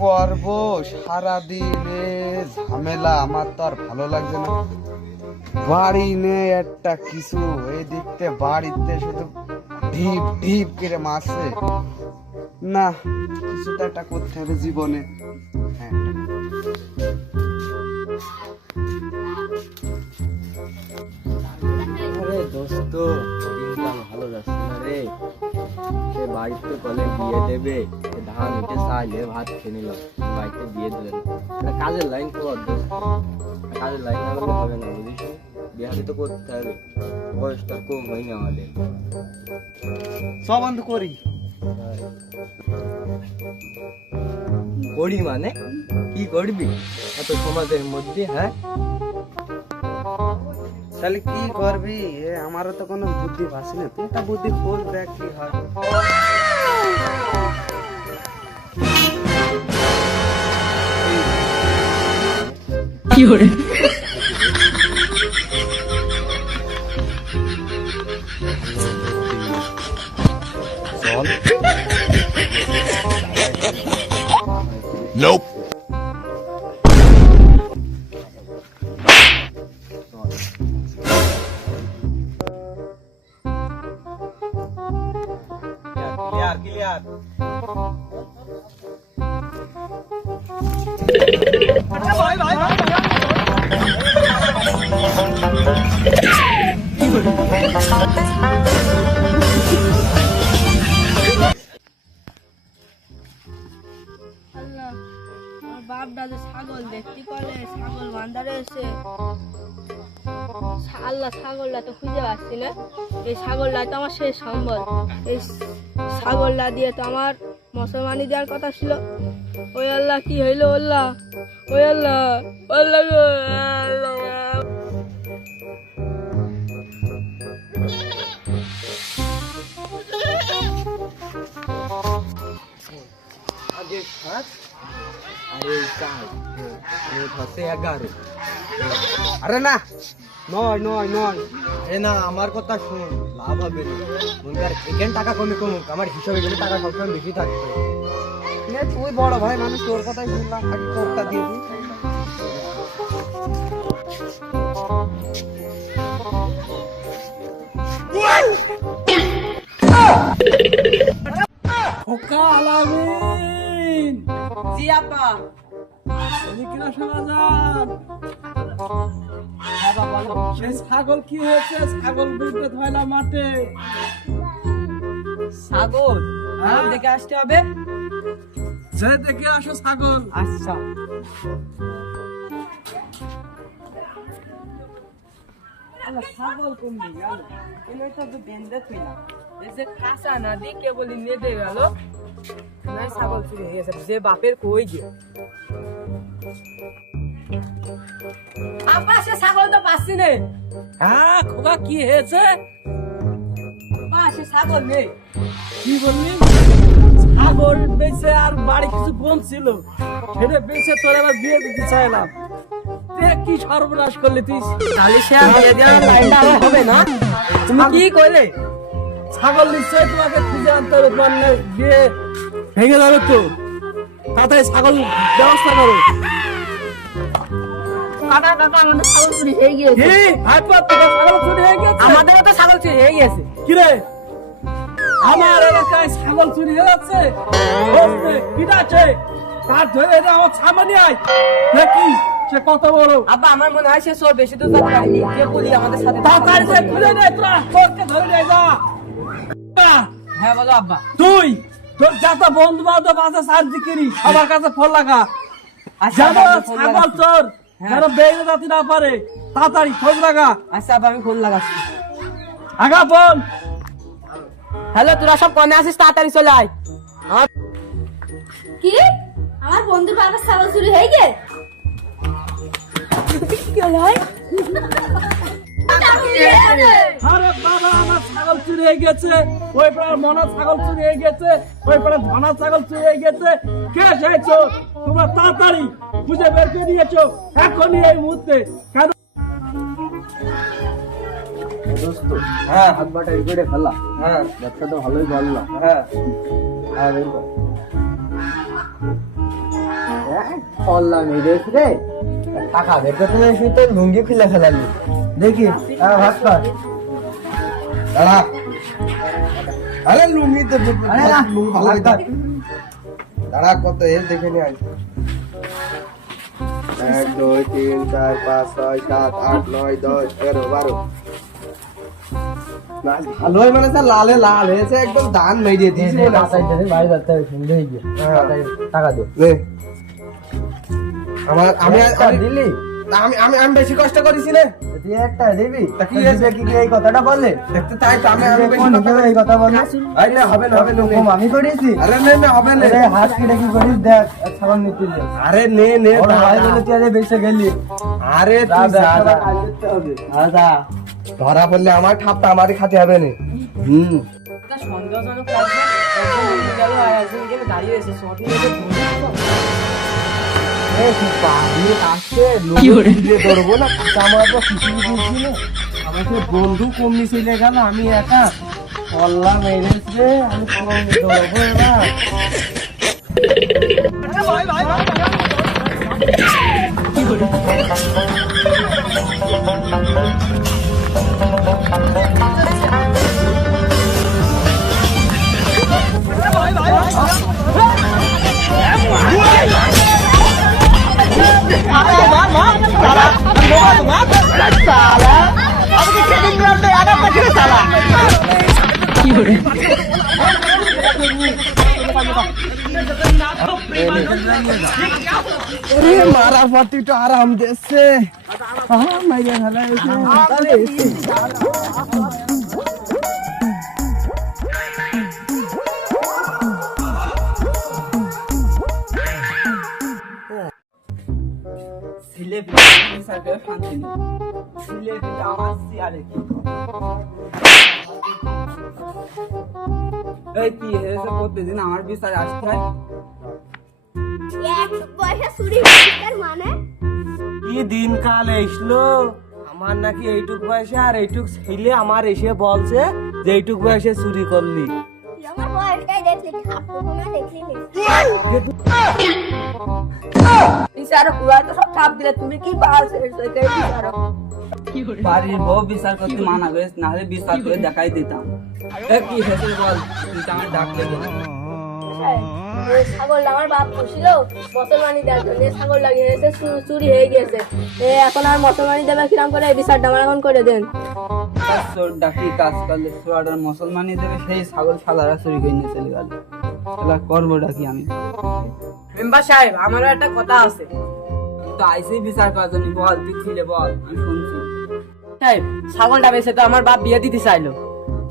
করবো সারাদিনে ঝামেলা, আমার তো আর ভালো লাগছে না। বাড়ি নেই একটা কিছু, এই দিকতে বাড়িতে শুধু ঢিপ ঢিপ করে মারছে। না, কিছু তো একটা করতে হবে জীবনে। হ্যাঁ, আরে দোস্ত, দিনকাল ভালো যাচ্ছে না রে। সে বাড়িতে কলে বিয়ে দেবে, ধান উঠে চাইলে ভাত খেয়ে নিল, বাড়িতে বিয়ে দিলেন। কাজের লাইন কর দোস্ত, কাজের লাইন না করলে হবে না, বুঝিস? বিয়ে তো করতে হবে, বয়সটা কম হয়নি আমাদের। সব বন্ধ করি করি মানে কি করবি এত সমাজের মধ্যে? হ্যাঁ, তাহলে কি করবি? আমারও তো কোনো বুদ্ধি ভাসি না, তুই তা বুদ্ধি খোঁজ, দেখ কি হয়। কি করে চল। Nope. Clear clear. বাপ দাদু ছাগল দেখতে কলে ছাগল বান্দারে এসে আল্লাহ ছাগলটা তো খুঁজে পাচ্ছি না। এই ছাগলটা তো আমার শেষ সম্বল। এই ছাগলটা দিয়ে তো আমার মুসলমানি দেওয়ার কথা ছিল। ওই আল্লাহ কি হইলো? আল্লাহ, ওই আল্লাহ, আল্লাহ গো, আল্লাহ। আগে 7 আরে 4 হচ্ছে 11। আরে না, নয় নয় নয়। এ না, আমার কথা শুন, লাভ হবে না। মনকার এখান টাকা কমে কমুক, আমার হিসাবে গেলে টাকা সবসময় বেশি থাকবে। তুই বড় ভাই মানুষ, তোর কথাই শুনলাম, আগে তোরটা দিয়ে দিই। খোকা আলামিন। জি আপা। এদিকে আসো বাজান। বাবা বলো, সেই ছাগল কি হয়েছে? ছাগল বুঝতে ধয়লা মাঠে। ছাগল দেখে আসতে হবে। যে দেখে আসো ছাগল। আচ্ছা। ছাগল কমবি গেল, এটা তো বেঁধে তুই না। এই যে কাঁচা না দিয়ে কেবলই নেদে গেল, ছাগল চুরি হয়ে গেছে। যে বাপের কই গিয়ে আপা, সে ছাগল তো পাচ্ছি নে। হ্যাঁ খোকা, কি হয়েছে? আপা, সে ছাগল নেই। কি বললি? ছাগল বেঁচে আর বাড়ি কিছু কম ছিল, সেটা বেঁচে তোর আবার বিয়ে দিতে চাইলাম। কি সর্বনাশ করলি তুই? তাহলে সে আর বিয়ে দেওয়ার লাইনটা আবার হবে না। তুমি কি কইলে? ছাগল নিশ্চয়ই তোমাকে খুঁজে আনতে হবে, তোমার বিয়ে ভেঙে যাবে তো। তাড়াতাড়ি ছাগল ব্যবস্থা করো। কাকা কাকা, আমাদের ছাগল চুরি হয়ে গিয়েছে। কি ভাইপো, তোমার ছাগল চুরি হয়ে গেছে? আমাদেরও তো ছাগল চুরি হয়ে গেছে। কি রে, আমার এলাকায় ছাগল চুরি হয়ে যাচ্ছে? কি আছে তার ধরে এটা আমার সামনে আয় নাকি? সে কত বড়? আব্বা, আমার মনে হয় সে চোর, বেশি দূর যেতে পারেনি। কে বলি আমাদের সাথে তাড়াতাড়ি যে খুলে নে, তোরা চোরকে ধরে নিয়ে যা। হ্যাঁ বলো আব্বা। তুই তোর যত বন্ধু বান্ধব আছে চারদিকেরই সবার কাছে ফোন লাগা, আচ্ছা যেন আব্বা, আমি ফোন ছাগল লাগাচ্ছি। চোর হ্যাঁ। যেন বেরিয়ে যেতে না পারে। তাড়াতাড়ি খোঁজ লাগা। আচ্ছা আব্বা, আমি ফোন লাগাচ্ছি। আগা ফোন। হ্যালো, তোরা সব কনে আছিস? তাড়াতাড়ি চলে আয়। কি? আমার বন্ধুর বাবার ছাগল চুরি হয়ে গে? কি হলো? আরে বাবা আমার ছাগল চুরি হয়ে গেছে, ওই পাড়ার মনা ছাগল চুরি হয়ে গেছে, ওই পাড়ার ধনা ছাগল চুরি হয়ে গেছে। কে চাইছো তোমরা তাড়াতাড়ি খুঁজে বের করে নিয়েছো এখনই এই মুহূর্তে। কেন দোস্ত হ্যাঁ হাত বাটা এর করে ফেলা হ্যাঁ ব্যবসা তো ভালোই বললো হ্যাঁ আর অল্লা মেরেছ রে টাকা দেখতে তো এসে তো লুঙ্গি খুলে ফেলালি দেখি ভাত কর দাঁড়া আরে লুঙ্গি তো আরে না, লুঙ্গি ভালো ভাত কর। দাঁড়া কত এর দেখে নিয়ে আয় 1 2 3 4 5 6 7 8 9 10 11 12 ভালোই মানে স্যার লালে লাল হয়েছে একদম দান মেরিয়ে দিয়েছি মনে আছে। বাড়ি যাচ্ছে সুন্দর হয়ে গিয়ে টাকা দে নে। আমার আমি দিলি আমি আমি আমি বেশি কষ্ট করেছি রে তুই একটা দিবি তা কি কি হয়েছে? কি এই কথাটা বললে দেখতে তাই তো আমি আমি বেশি কোন কথা হিসেবে এই কথা বললে আরে না হবে না হবে না নে। কম আমি করেছি আরে নে নে হবে না আরে হাত কেটে কি করিস দেখ ছাগল নিতে নে আরে নে নে ওর ভাই দাদা। বলে তুই আরে বেঁচে গেলি আরে তুই দাদা, যা, দাদা। যা। দাদা ধরা পড়লে আমার ঠাপটা আমারই খাতে হবে না হুম এ তুই পাবি আসছে কি করে ধরবো না আমার তো কিছু দিয়েছি না আমাকে বন্ধু কমনি চলে গেল আমি একা অল্লা মেরেছে আমি কম ধরবো এবার अरे मारा पति तो आराम देसे हाँ मैं ये हला প্রতিদিন আমার বিচার আসতে হয় এক পয়সা চুরি হচ্ছে মানে কি দিন কাল এসলো আমার নাকি এইটুক বয়সে আর এইটুক ছেলে আমার এসে বলছে যে এইটুক বয়সে চুরি করলি আমার বয়সটাই দেখলি ঠাকুর না দেখলি বিচারক উড়াই তো সব ঠাপ দিলে, তুমি কি পাস বিচারক? বাড়ির বউ বিচার করতে মানা করিস, নাহলে বিচার করে দেখাই দিতাম। এ কি হয়েছে বল, তুই তো আমার ডাকলে কেন? ছাগল আমার বাপ পুষিল মুসলমানি দেওয়ার জন্য, ছাগল লাগিয়ে গেছে, চুরি হয়ে গেছে। এখন আর মুসলমানি দেবে কিরম করে? এই বিচারটা আমার এখন করে দেন। চোর ডাকি কাজ করলে চোরাটার মুসলমানই দেবে, সেই ছাগল শালারা চুরি করে নিয়ে চলে গেল। শালা করবো ডাকি আমি। মেম্বার সাহেব আমারও একটা কথা আছে। তো আইসি বিচার করার জন্য, বল তুই ছিলে বল, আমি শুনছি। সাহেব ছাগলটা বেঁচে তো আমার বাপ বিয়ে দিতে চাইলো,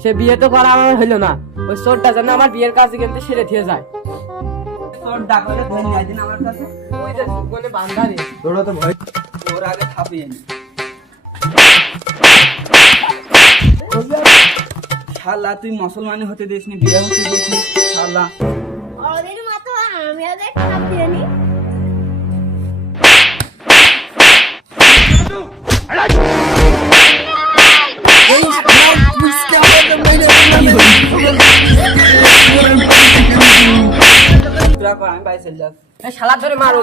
সে বিয়ে তো করা আমার হইলো না, ওই চোরটা যেন আমার বিয়ের কাছে কিন্তু সেরে দিয়ে যায়। চোর ডাকলে ধরে নিয়ে দিন আমার কাছে, ওই যে সুগনে বান্ধারে তোরা তো ভয় ওর আগে থাপিয়ে নি। শালা তুই মুসলমানি হতে দিসনি, বিয়ে হতে দিসনি শালা। ওদের মতো আমি ওদের ঠাপ দিয়ে নি তোরা কর, আমি বাইরে চলে যাচ্ছি। শালা ধরে মারো